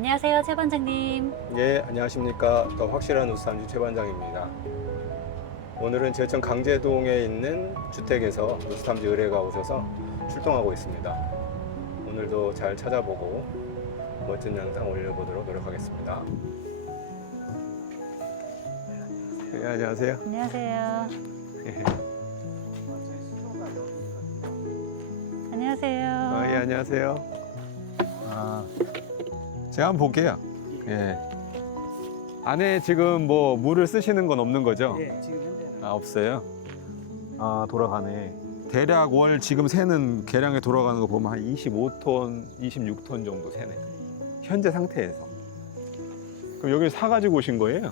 안녕하세요, 최 반장님. 예, 안녕하십니까. 더 확실한 우산주 최 반장입니다. 오늘은 제천 강제동에 있는 주택에서 우스탐지 의뢰가 오셔서 출동하고 있습니다. 오늘도 잘 찾아보고 멋진 영상 올려보도록 노력하겠습니다. 예, 안녕하세요. 안녕하세요. 예. 안녕하세요. 아, 예, 안녕하세요. 아, 제가 한번 볼게요. 예. 안에 지금 뭐 물을 쓰시는 건 없는 거죠? 예, 지금 현재는 아 없어요? 아 돌아가네 대략 월 지금 새는 계량에 돌아가는 거 보면 한 25톤, 26톤 정도 새네 현재 상태에서 그럼 여기 사가지고 오신 거예요? 예,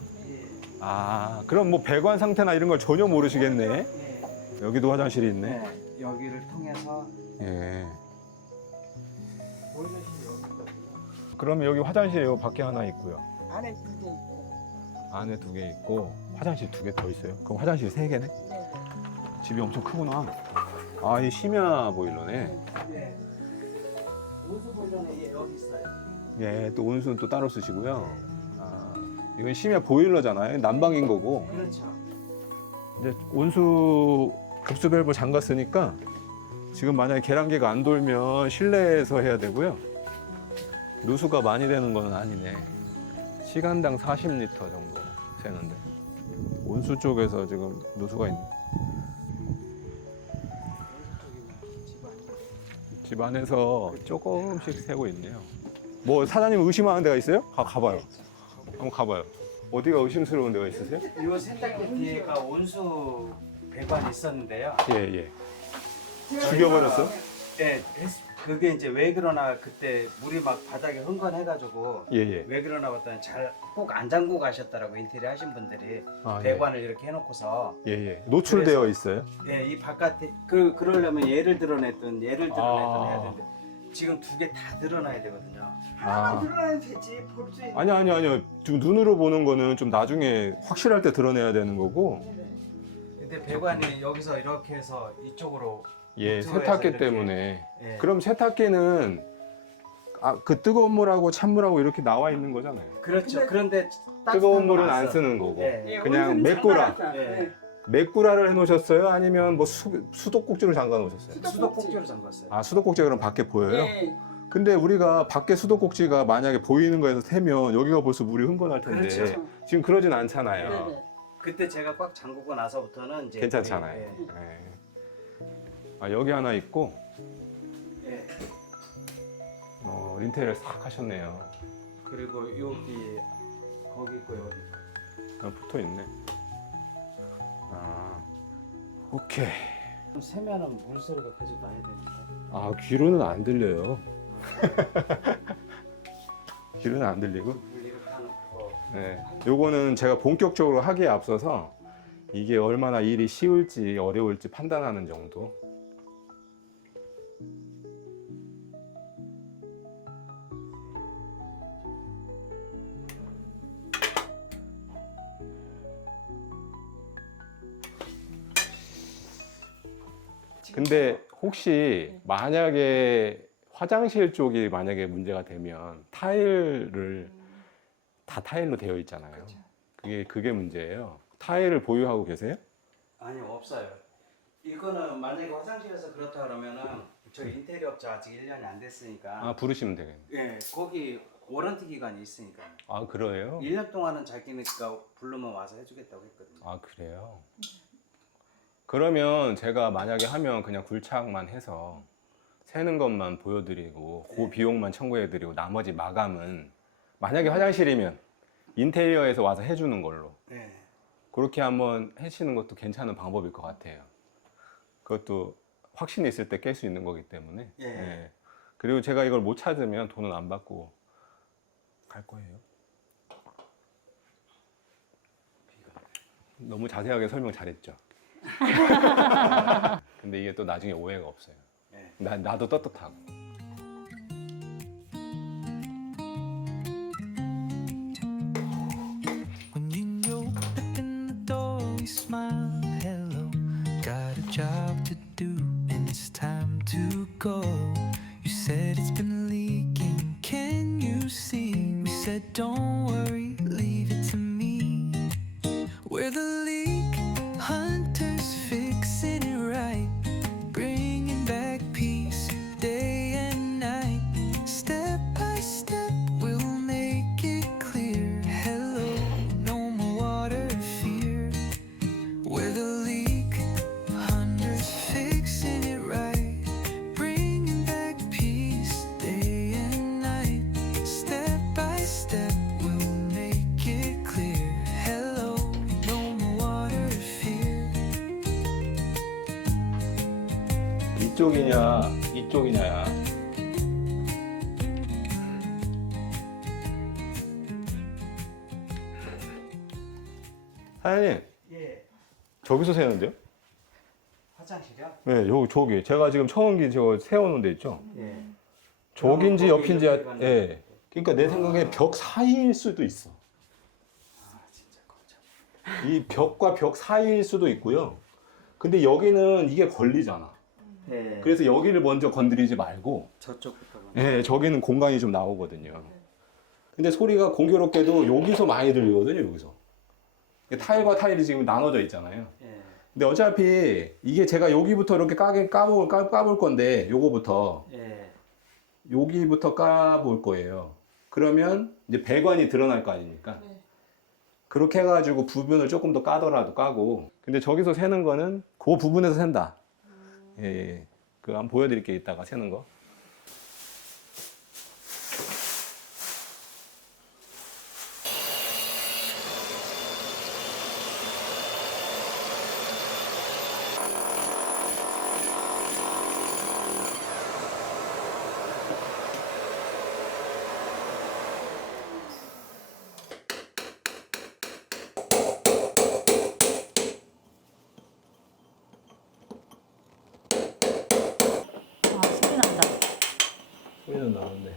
아 그럼 뭐 배관 상태나 이런 걸 전혀 모르시겠네 예, 여기도 화장실이 있네 네, 여기를 통해서 예. 그러면 여기 화장실 요 밖에 하나 있고요 안에 두 개 있고, 안에 두 개 있고 화장실 두 개 더 있어요 그럼 화장실 세 개네? 네, 집이 엄청 크구나 아 이 심야 보일러네 예. 우수 보일러는 예, 여기 있어요. 예, 또 온수는 또 따로 쓰시고요. 아, 이건 심야 보일러잖아요. 난방인 거고. 그렇죠. 이제 온수 급수 밸브 잠갔으니까 지금 만약에 계량기가 안 돌면 실내에서 해야 되고요. 누수가 많이 되는 건 아니네. 시간당 40리터 정도 새는데. 온수 쪽에서 지금 누수가 있네. 집 안에서 조금씩 새고 있네요. 뭐 사장님 의심하는 데가 있어요? 가, 가봐요. 한번 가봐요. 어디가 의심스러운 데가 있으세요? 이 세탁기 뒤에가 온수 배관이 있었는데요. 예, 예. 죽여버렸어? 예, 됐- 그게 이제 왜 그러나 그때 물이 막 바닥에 흥건해가지고 예, 예. 왜 그러나 봤더니 잘 꼭 안 잠고 가셨더라고 인테리어 하신 분들이 아, 예. 배관을 이렇게 해놓고서 예, 예. 노출되어 있어요? 예, 이 바깥에 그 그러려면 얘를 드러냈던 얘를 드러냈던 아. 해야 되는데 지금 두 개 다 드러나야 되거든요. 아. 하나만 드러나야 되지 볼 수 있는. 아니, 아니, 아니요. 지금 눈으로 보는 거는 좀 나중에 확실할 때 드러내야 되는 거고, 근데 배관이 여기서 이렇게 해서 이쪽으로 예, 노출해서 세탁기 이렇게. 때문에. 예. 그럼 세탁기는 아, 그 뜨거운 물하고 찬물하고 이렇게 나와 있는 거잖아요. 그렇죠. 그런데 따뜻한 뜨거운 물은 건안 써. 쓰는 거고. 예. 그냥 맥고라. 예. 맥구라를 해 놓으셨어요? 아니면 뭐 수, 수도꼭지를 잠가 놓으셨어요? 수도꼭지로 잠갔어요. 아, 수도꼭지가 그럼 밖에 보여요? 네. 근데 우리가 밖에 수도꼭지가 만약에 보이는 거에서 세면 여기가 벌써 물이 흥건할 텐데 그렇죠. 지금 그러진 않잖아요. 네네. 그때 제가 꽉 잠그고 나서부터는 이제 괜찮잖아요. 예. 예. 아, 여기 하나 있고 예. 어, 인테리어 싹 하셨네요. 그리고 여기 거기 있고 여기. 그냥 붙어 있네. 아, 오케이. 좀 세면은 물소리가 계속 나야 되는데. 아, 귀로는 안 들려요. 귀로는 안 들리고. 물 이렇게 하는 거. 네. 요거는 제가 본격적으로 하기에 앞서서 이게 얼마나 일이 쉬울지 어려울지 판단하는 정도. 근데 혹시 만약에 화장실 쪽이 만약에 문제가 되면 타일을 다 타일로 되어 있잖아요. 그렇죠. 그게 그게 문제예요. 타일을 보유하고 계세요? 아니요 없어요. 이거는 만약에 화장실에서 그렇다 그러면은 저희 인테리어 업자 아직 1년이 안 됐으니까 아 부르시면 되겠네. 예 거기 워런티 기간이 있으니까 아 그래요? 1년 동안은 자기니까 부르면 와서 해주겠다고 했거든요. 아 그래요? 그러면 제가 만약에 하면 그냥 굴착만 해서 세는 것만 보여드리고 그 네. 비용만 청구해드리고 나머지 마감은 만약에 화장실이면 인테리어에서 와서 해주는 걸로 네. 그렇게 한번 해치는 것도 괜찮은 방법일 것 같아요. 그것도 확신이 있을 때 깰 수 있는 거기 때문에. 예. 예. 그리고 제가 이걸 못 찾으면 돈은 안 받고 갈 거예요. 너무 자세하게 설명 잘했죠. 근데 이게 또 나중에 오해가 없어요. 네. 나, 나도 떳떳하고. When you open the door, you smile, hello. Got a job to do, and it's time to go. 이쪽이냐 이쪽이냐야. 사장님 예. 저기서 세는데요? 화장실이요? 네, 요 저기 제가 지금 청원기 저 세워놓은 데 있죠. 예. 저긴지 옆인지 가는 예. 그러니까 내 생각에 벽 사이일 수도 있어. 아 진짜. 이 벽과 벽 사이일 수도 있고요. 근데 여기는 이게 걸리잖아. 예. 그래서 여기를 먼저 건드리지 말고 저쪽부터. 예, 저기는 공간이 좀 나오거든요. 근데 소리가 공교롭게도 여기서 많이 들리거든요, 여기서. 타일과 타일이 지금 나눠져 있잖아요. 예. 근데 어차피 이게 제가 여기부터 이렇게 까게 까볼, 까, 까볼 건데, 요거부터, 예. 여기부터 까볼 거예요. 그러면 이제 배관이 드러날 거 아닙니까? 그렇게 해가지고 부분을 조금 더 까더라도 까고. 근데 저기서 세는 거는 그 부분에서 센다. 예, 예. 그 한번 보여드릴게요, 이따가 세는 거. 아, 소리 난다. 소리는 나는데.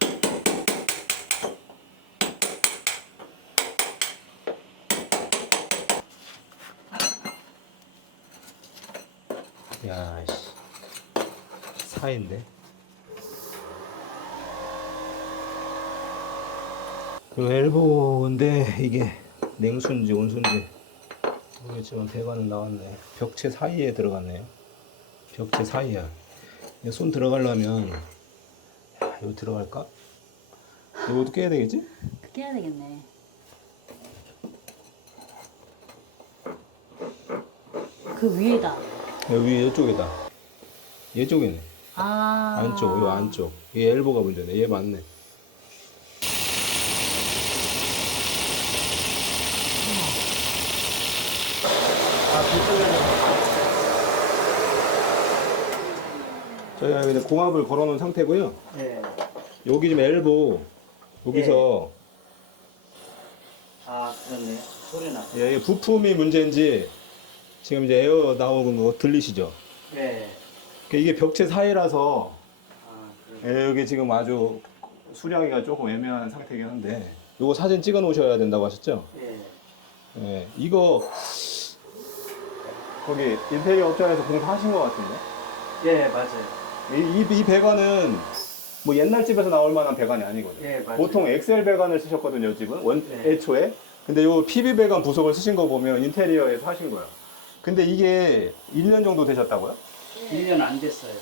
야, 씨. 사인데. 그 엘보인데 이게 냉수인지 온수인지 모르겠지만 배관은 나왔네. 벽체 사이에 들어갔네요. 벽체 사이야. 손 들어가려면 야, 이거 들어갈까? 이것도 깨야 되겠지? 그렇게 해야 되겠네. 그 위에다. 여기 이쪽이다. 얘 쪽이네. 아. 안쪽, 이 안쪽. 얘 엘보가 문제네. 얘 맞네. 아 그쪽에 저희가 이제 공합을 걸어놓은 상태고요. 예. 여기 지금 엘보 여기서 아 그렇네. 소리 나. 예, 이 부품이 문제인지 지금 이제 에어 나오는 거 들리시죠? 예. 그 이게 벽체 사이라서 아 그래. 예, 여기 지금 아주 수량이가 조금 애매한 상태긴 한데 요거 사진 찍어 놓으셔야 된다고 하셨죠? 예. 예, 이거 거기 인테리어 업자에서 공사하신 것 같은데 예 맞아요. 이, 이, 이 배관은 뭐 옛날 집에서 나올 만한 배관이 아니거든요. 예 맞아요. 보통 엑셀 배관을 쓰셨거든요, 집은 원 네. 애초에. 근데 요 PB 배관 부속을 쓰신 거 보면 인테리어에서 하신 거예요. 근데 이게 1년 정도 되셨다고요? 1년 안 됐어요.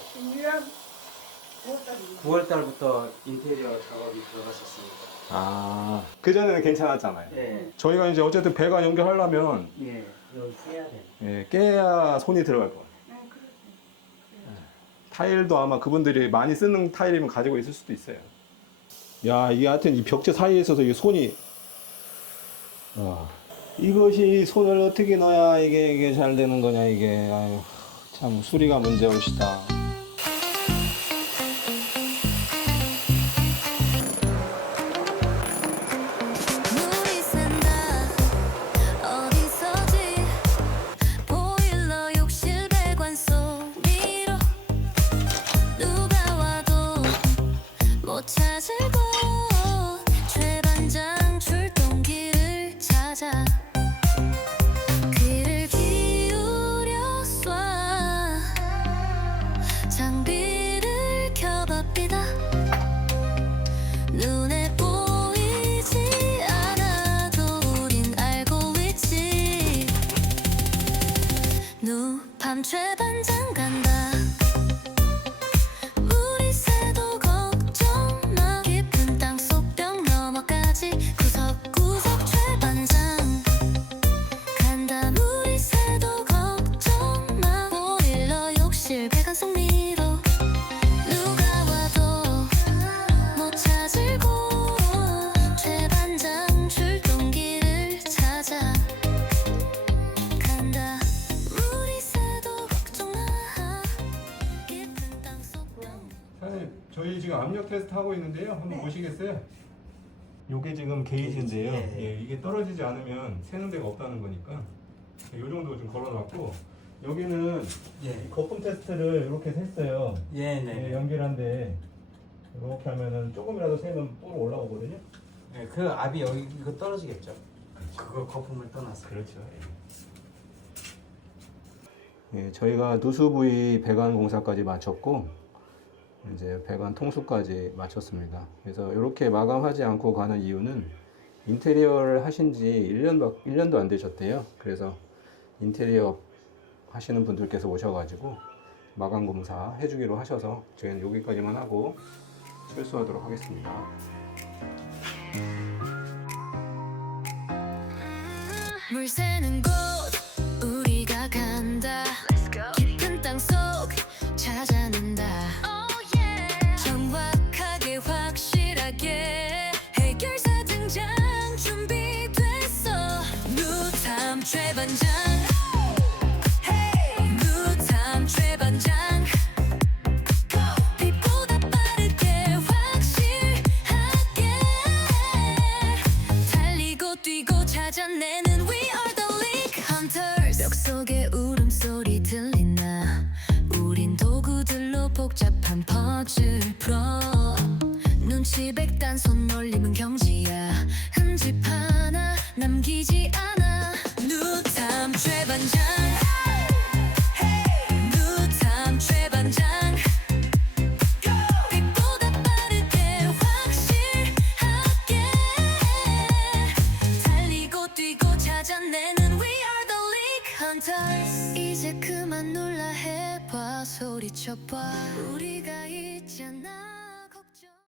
9월 달부터 인테리어 작업이 들어갔었습니다. 아, 그 전에는 괜찮았잖아요. 예. 저희가 이제 어쨌든 배관 연결하려면 예. 이걸 해야 돼. 예, 깨야 손이 들어갈 거예요. 타일도 아마 그분들이 많이 쓰는 타일이면 가지고 있을 수도 있어요. 야, 이게 하여튼 이 벽체 사이에 있어서 이게 손이 아, 이것이 손을 어떻게 넣어야 이게 이게 잘 되는 거냐 이게 아유, 참 수리가 문제올시다. 테스트 하고 있는데요. 한번 보시겠어요? 요게 지금 게이지인데요. 네. 예, 이게 떨어지지 않으면 새는 데가 없다는 거니까 요 정도 좀 걸어놨고 여기는 예. 이 거품 테스트를 이렇게 했어요. 예, 예, 네. 연결한데 이렇게 하면은 조금이라도 새면 뿔 올라오거든요. 예, 그 압이 여기 이거 떨어지겠죠. 그거 거품을 떠났어. 그렇죠. 예, 저희가 누수 부위 배관 공사까지 마쳤고 이제 배관 통수까지 마쳤습니다. 그래서 이렇게 마감하지 않고 가는 이유는 인테리어를 하신 지 1년, 1년도 안 되셨대요. 그래서 인테리어 하시는 분들께서 오셔가지고 마감 공사 해주기로 하셔서 저희는 여기까지만 하고 철수하도록 하겠습니다. 물 새는 곳 누탐 최